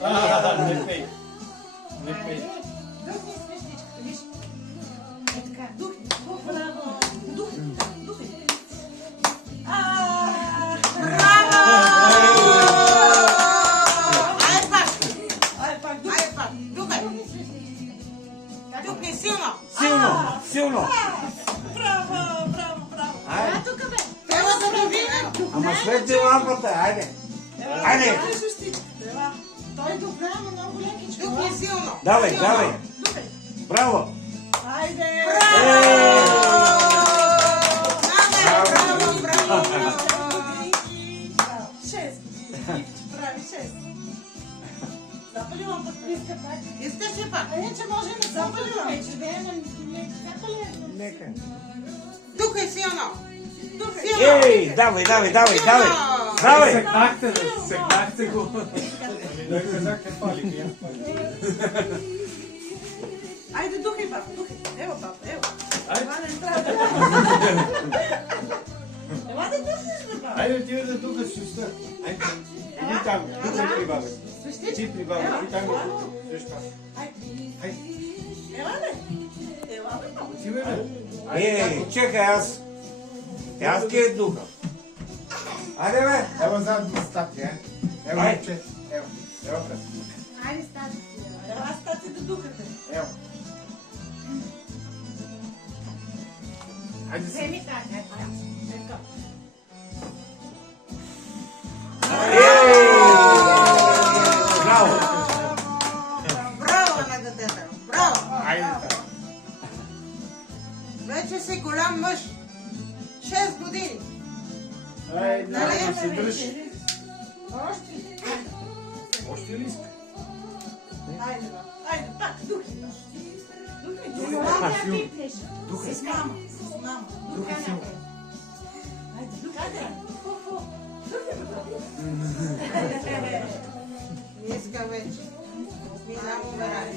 Не пей. Не пей. Духни свещичката, виж. Е така, духни. Браво. Духни, духни. Браво! Айде пак, духай. Духни силно. Силно. Браво, браво, браво. Айде. Тук бе. Ева да го видим. Ама свети лампата, айде. Айде. Това е свещичката, ела. Той добре, ама много лекичко. Духни силно. Давай, давай. Духай. Браво. Айде. Браво, браво. Шест. Прави шест. Запали лампата. Иска пак. Искаш ли пак? Иначе може да запали лампата. Нека. Духай силно. Ей, давай. Давай. Секнахте го. Да казахте пали. Айде, духай, папа, духай. Ево, папа, ево. Айде. Това не трябва да... Ела да духнеш, бе, папа. Айде ти да тук свеща. Айде. Иди там. Тук при бабе. Свещичка. Ти при бабе. Ти там свеща. Айде. Ела, бе. Ела, бе, папа. Ти бе. Ей, чекай аз. Аз ти е духа. Айде бе. Ево заедно с тати, е. Ево, Айде. момче. Ево. Ево, брат. Айде, стати. Ела, стати да духате. Ево. Айде си. Вземи така, ето. Браво. Браво на детето. Браво. Айде така. Вече си голям мъж. 6 години. Айде, Нали? да се дръж. Още ли? Още ли иска? Айде, бе. Айде, пак, духи. Духи. Духай. С мама. С мама. Духай силно. Айде, духай. Не иска вече. Не знам умирай.